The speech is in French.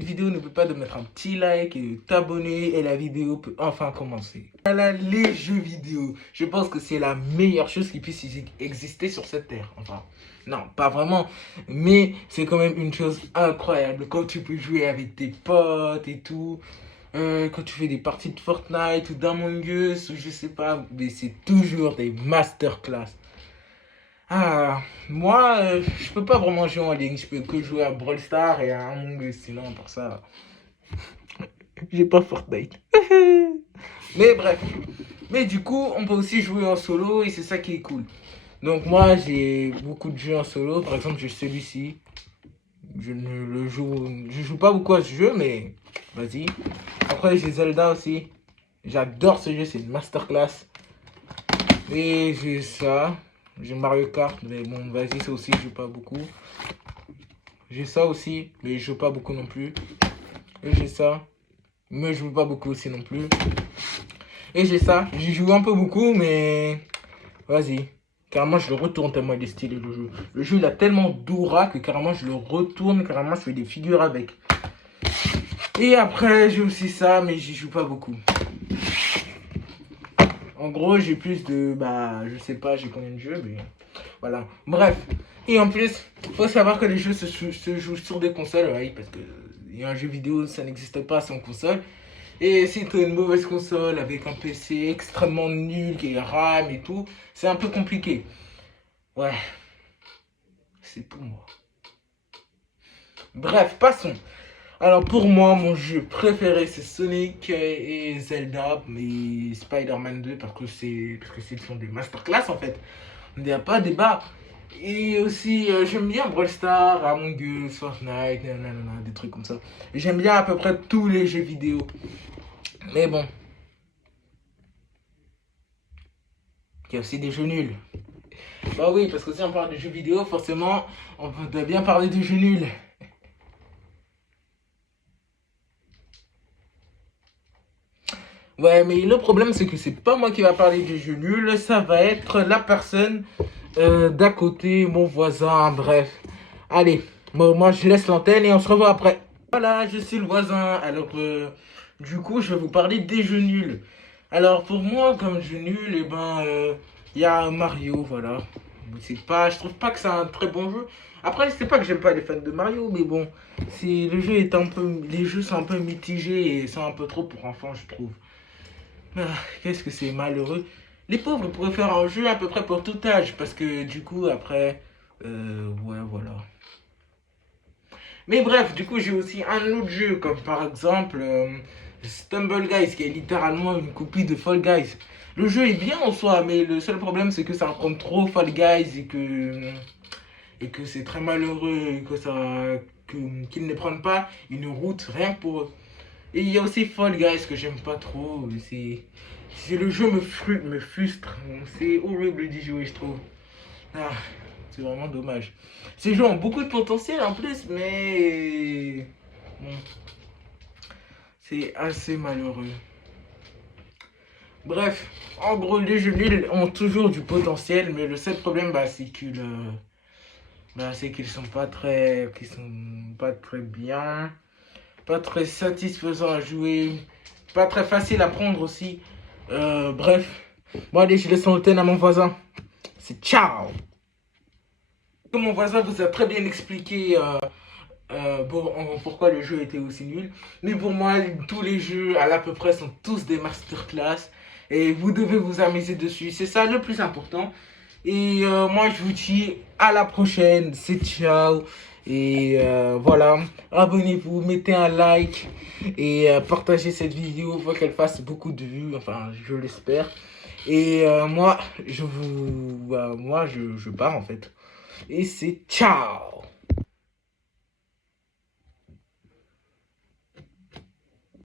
La vidéo, n'oublie pas de mettre un petit like et de t'abonner et la vidéo peut enfin commencer. Voilà les jeux vidéo. Je pense que c'est la meilleure chose qui puisse exister sur cette terre. Enfin, non, pas vraiment. Mais c'est quand même une chose incroyable. Quand tu peux jouer avec tes potes et tout. Quand tu fais des parties de Fortnite ou d'Among Us ou je sais pas. Mais c'est toujours des masterclass. Ah, moi, je peux pas vraiment jouer en ligne. Je peux que jouer à Brawl Stars et à Among Us. Sinon, pour ça, j'ai pas Fortnite. Mais bref. Mais du coup, on peut aussi jouer en solo et c'est ça qui est cool. Donc moi, j'ai beaucoup de jeux en solo. Par exemple, j'ai celui-ci. Je joue pas beaucoup à ce jeu, mais vas-y. Après, j'ai Zelda aussi. J'adore ce jeu, c'est une masterclass. Et j'ai ça. J'ai Mario Kart, mais bon, vas-y, ça aussi, je joue pas beaucoup. J'ai ça aussi, mais je joue pas beaucoup non plus. Et j'ai ça, mais je joue pas beaucoup aussi non plus. Et j'ai ça, j'y joue un peu beaucoup, mais vas-y. Carrément, je le retourne tellement il est stylé le jeu. Le jeu, il a tellement d'aura que carrément, je le retourne, carrément, je fais des figures avec. Et après, j'ai aussi ça, mais j'y joue pas beaucoup. En gros, j'ai plus de... Bah, je sais pas, j'ai combien de jeux, mais... Voilà. Bref. Et en plus, faut savoir que les jeux se jouent sur des consoles, oui, parce que un jeu vidéo, ça n'existe pas sans console. Et si tu as une mauvaise console avec un PC extrêmement nul, qui est RAM et tout, c'est un peu compliqué. Ouais, c'est pour moi. Bref, passons. Alors pour moi, mon jeu préféré c'est Sonic et Zelda, mais Spider-Man 2 parce que ce sont des masterclass en fait. Il n'y a pas de débat. Et aussi, j'aime bien Brawl Stars, Among Us, Fortnite, nanana, des trucs comme ça. J'aime bien à peu près tous les jeux vidéo. Mais bon, il y a aussi des jeux nuls. Bah oui, parce que si on parle de jeux vidéo, forcément, on doit bien parler de jeux nuls. Ouais, mais le problème, c'est que c'est pas moi qui va parler des jeux nuls, ça va être la personne d'à côté, mon voisin, bref. Allez, moi je laisse l'antenne et on se revoit après. Voilà, je suis le voisin. Alors, du coup, je vais vous parler des jeux nuls. Alors, pour moi, comme jeu nul, eh ben, il y a Mario, voilà. C'est pas, je trouve pas que c'est un très bon jeu. Après, c'est pas que j'aime pas les fans de Mario, mais bon, le jeu est un peu, les jeux sont un peu mitigés et sont un peu trop pour enfants, je trouve. Ah, qu'est-ce que c'est malheureux. Les pauvres pourraient faire un jeu à peu près pour tout âge, parce que du coup, après, ouais, voilà. Mais bref, du coup, j'ai aussi un autre jeu, comme par exemple Stumble Guys, qui est littéralement une copie de Fall Guys. Le jeu est bien en soi, mais le seul problème, c'est que ça prend trop Fall Guys et que c'est très malheureux que qu'ils ne prennent pas une route rien que pour eux. Et il y a aussi Fall Guys que j'aime pas trop. C'est le jeu me frustre. C'est horrible d'y jouer, je trouve. Ah, c'est vraiment dommage. Ces jeux ont beaucoup de potentiel en plus, mais bon, c'est assez malheureux. Bref, en gros, les jeux nuls ont toujours du potentiel, mais le seul problème, bah, c'est qu'ils sont pas très bien, pas très satisfaisants à jouer, pas très facile à prendre aussi. Bref, bon allez, je laisse l'antenne à mon voisin. C'est ciao. Comme mon voisin vous a très bien expliqué pourquoi le jeu était aussi nul. Mais pour moi, tous les jeux à l'à peu près sont tous des masterclass. Et vous devez vous amuser dessus. C'est ça le plus important. Et moi, je vous dis à la prochaine. C'est ciao. Et voilà. Abonnez-vous, mettez un like. Et partagez cette vidéo pour qu'elle fasse beaucoup de vues. Enfin, je l'espère. Et moi, je pars en fait. Et c'est ciao.